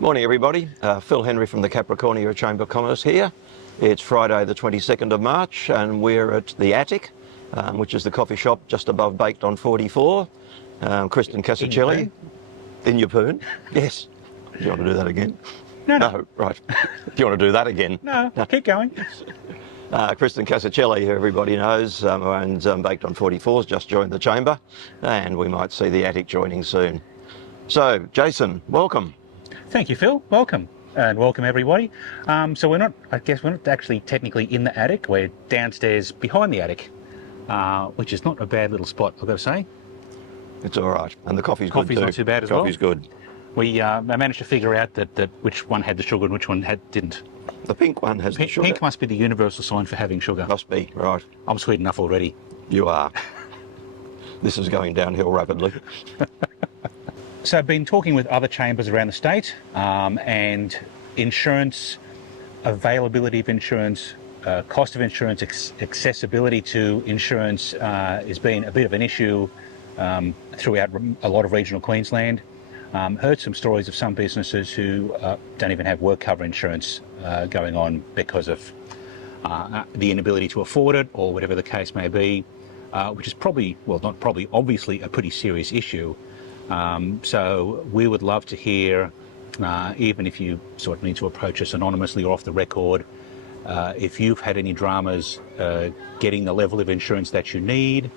Morning everybody, Phil Henry from the Capricornia Chamber of Commerce here. It's Friday the 22nd of March and we're at the Attic, which is the coffee shop just above Baked on 44. Kristen Casacelli. In your poon? Yes. Do you want to do that again? No. Right. Do you want to do that again? No, keep going. Kristen Casacelli, who everybody knows, owns Baked on 44, has just joined the Chamber, and we might see the Attic joining soon. So, Jason, welcome. Thank you, Phil. Welcome. And welcome, everybody. So we're not actually technically in the attic. We're downstairs behind the attic, which is not a bad little spot, I've got to say. It's all right. And the coffee's good too. Coffee's not too bad as well. Coffee's good. We managed to figure out that which one had the sugar and which one didn't. The pink one has the sugar. Pink must be the universal sign for having sugar. Must be, right. I'm sweet enough already. You are. This is going downhill rapidly. So I've been talking with other chambers around the state, and insurance, availability of insurance, cost of insurance, accessibility to insurance has been a bit of an issue throughout a lot of regional Queensland. Heard some stories of some businesses who don't even have work cover insurance going on because of the inability to afford it or whatever the case may be, which is probably, well, not probably, obviously a pretty serious issue. So we would love to hear, even if you sort of need to approach us anonymously or off the record, if you've had any dramas getting the level of insurance that you need,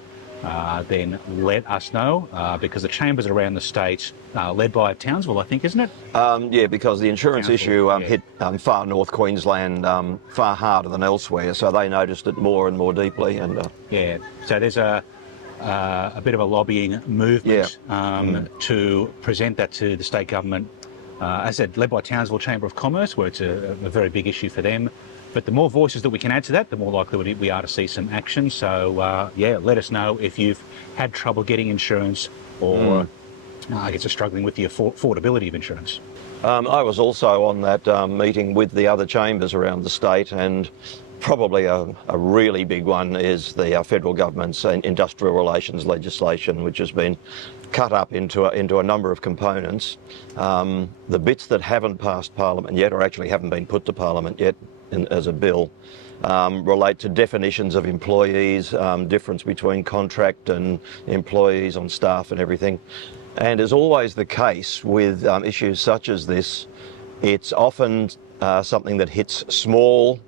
then let us know, because the chambers around the state, led by Townsville, I think, isn't it? Yeah, because the insurance issue hit far north Queensland far harder than elsewhere, so they noticed it more and more deeply. And yeah, so there's a bit of a lobbying movement to present that to the state government. As I said, led by Townsville Chamber of Commerce, where it's a very big issue for them. But the more voices that we can add to that, the more likely we are to see some action. So, yeah, let us know if you've had trouble getting insurance or I guess are struggling with the affordability of insurance. I was also on that meeting with the other chambers around the state, and probably a really big one is the federal government's industrial relations legislation, which has been cut up into a number of components. The bits that haven't passed Parliament yet, or actually haven't been put to Parliament yet as a bill, relate to definitions of employees, difference between contract and employees on staff and everything. And as always the case with issues such as this, it's often something that hits small,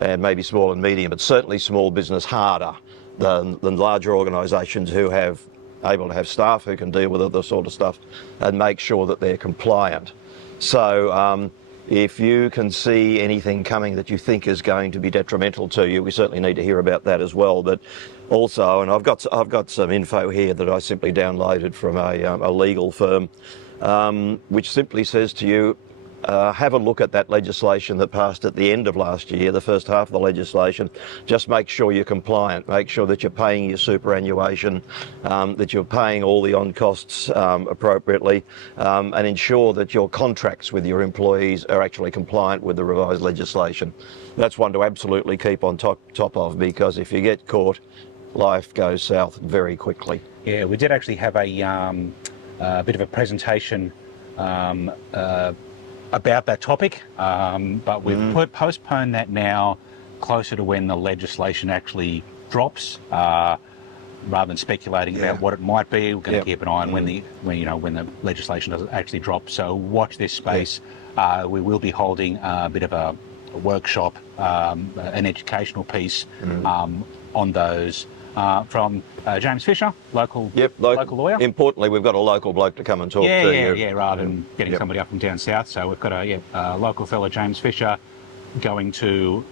and maybe small and medium, but certainly small business harder than larger organisations who have able to have staff who can deal with other sort of stuff and make sure that they're compliant. So if you can see anything coming that you think is going to be detrimental to you, we certainly need to hear about that as well. But also, and I've got some info here that I simply downloaded from a legal firm, which simply says to you, have a look at that legislation that passed at the end of last year, the first half of the legislation. Just make sure you're compliant, make sure that you're paying your superannuation, that you're paying all the on-costs appropriately, and ensure that your contracts with your employees are actually compliant with the revised legislation. That's one to absolutely keep on top of, because if you get caught, life goes south very quickly. Yeah, we did actually have a bit of a presentation about that topic, but we've postponed that now closer to when the legislation actually drops, rather than speculating about what it might be. We're going to keep an eye on when the legislation doesn't actually drop. So watch this space. We will be holding a bit of a workshop, an educational piece on those. From James Fisher, local lawyer. Importantly, we've got a local bloke to come and talk to you. Yeah, rather than getting somebody up from down south. So we've got a local fellow, James Fisher, going to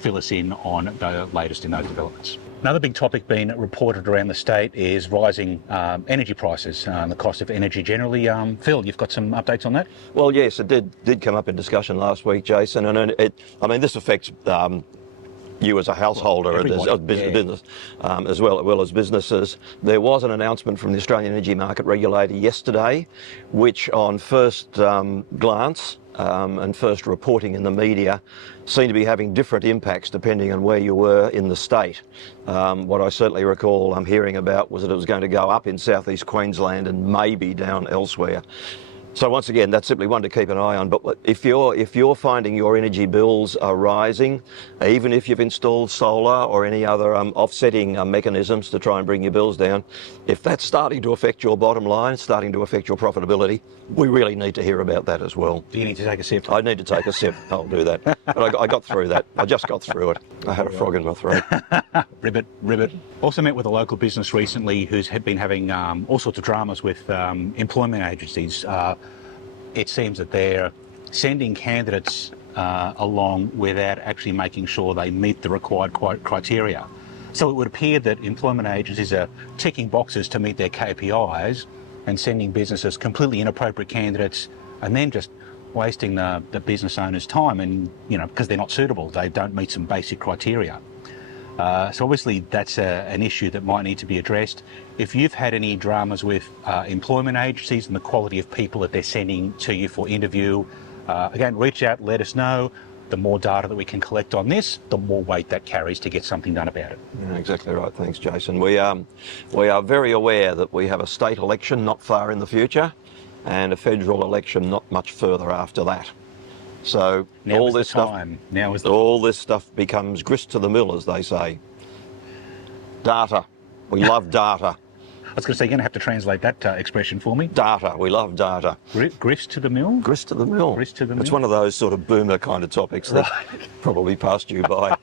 fill us in on the latest in those developments. Another big topic being reported around the state is rising energy prices, the cost of energy generally. Phil, you've got some updates on that? Well, yes, it did come up in discussion last week, Jason, and this affects you as a householder and as business, as well as businesses. There was an announcement from the Australian Energy Market Regulator yesterday, which on first glance and first reporting in the media seemed to be having different impacts depending on where you were in the state. What I certainly recall hearing about was that it was going to go up in southeast Queensland and maybe down elsewhere. So once again, that's simply one to keep an eye on. But if you're finding your energy bills are rising, even if you've installed solar or any other offsetting mechanisms to try and bring your bills down, if that's starting to affect your bottom line, starting to affect your profitability, we really need to hear about that as well. Do you need to take a sip? I need to take a sip. I'll do that. But I got through that. I just got through it. I had a frog in my throat. Ribbit. Also met with a local business recently who's been having all sorts of dramas with employment agencies. It seems that they're sending candidates along without actually making sure they meet the required criteria. So it would appear that employment agencies are ticking boxes to meet their KPIs and sending businesses completely inappropriate candidates, and then just wasting the business owner's time, and because they're not suitable, they don't meet some basic criteria. So obviously that's an issue that might need to be addressed. If you've had any dramas with employment agencies and the quality of people that they're sending to you for interview, again, reach out, let us know. The more data that we can collect on this, the more weight that carries to get something done about it. Yeah, exactly right. Thanks, Jason. We are very aware that we have a state election not far in the future and a federal election not much further after that. So all this stuff becomes grist to the mill, as they say. Data. We love data. I was going to say, you're going to have to translate that expression for me. Data. We love data. Grist to the mill? Grist to the mill. Grist to the mill. It's one of those sort of boomer kind of topics that probably passed you by.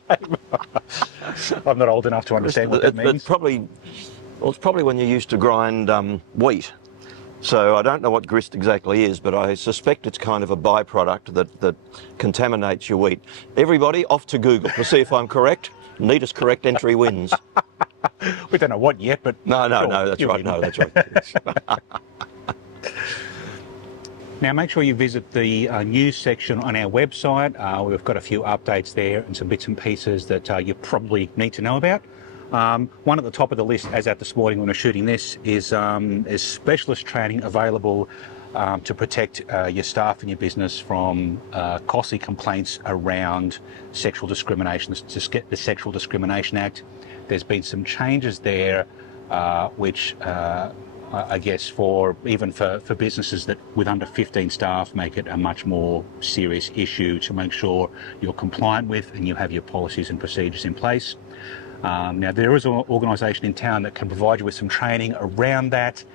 I'm not old enough to understand what that means. It's probably when you used to grind wheat. So I don't know what grist exactly is, but I suspect it's kind of a byproduct that contaminates your wheat. Everybody off to Google to see if I'm correct. Neatest correct entry wins. We don't know what yet, but... No, that's right. No, that's right. Now make sure you visit the news section on our website. We've got a few updates there and some bits and pieces that you probably need to know about. One at the top of the list, as at this morning when we're shooting this, is specialist training available to protect your staff and your business from costly complaints around sexual discrimination, the Sexual Discrimination Act. There's been some changes there, which I guess even for businesses that with under 15 staff make it a much more serious issue to make sure you're compliant with and you have your policies and procedures in place. Now there is an organisation in town that can provide you with some training around that.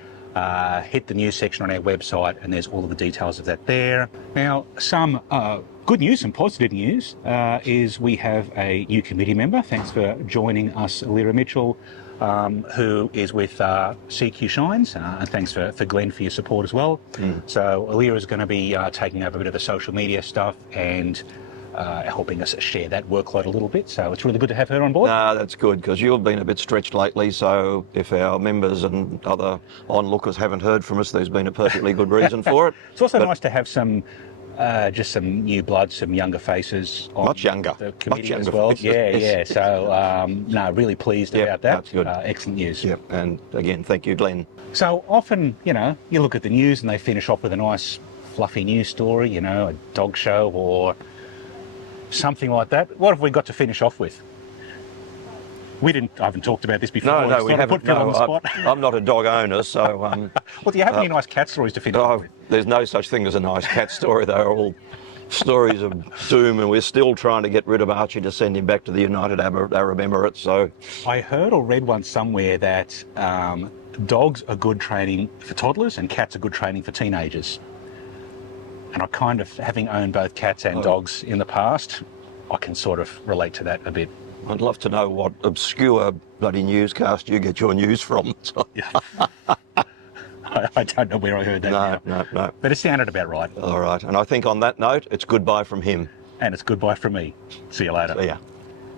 Hit the news section on our website and there's all of the details of that there. Now some good news, some positive news, is we have a new committee member. Thanks for joining us, Alira Mitchell, who is with CQ Shines, and thanks for Glenn for your support as well. So Alira is going to be taking over a bit of the social media stuff and helping us share that workload a little bit. So it's really good to have her on board. No, that's good, because you've been a bit stretched lately, so if our members and other onlookers haven't heard from us, there's been a perfectly good reason for it. It's also nice to have just some new blood, some younger faces on much younger, the committee much younger as well. faces. Yeah. So no, really pleased about that. That's good. Excellent news. Yep, and again, thank you, Glenn. So often, you look at the news and they finish off with a nice fluffy news story, a dog show or something like that. What have we got to finish off with? I haven't talked about this before. No, we haven't. No, I'm not a dog owner, so... Well, do you have any nice cat stories to finish off with? There's no such thing as a nice cat story. They're all stories of doom, and we're still trying to get rid of Archie to send him back to the United Arab Emirates, so... I heard or read once somewhere that dogs are good training for toddlers and cats are good training for teenagers. And I kind of, having owned both cats and dogs in the past, I can sort of relate to that a bit. I'd love to know what obscure bloody newscast you get your news from. I don't know where I heard that. No. But it sounded about right. All right. And I think on that note, it's goodbye from him. And it's goodbye from me. See you later. See ya.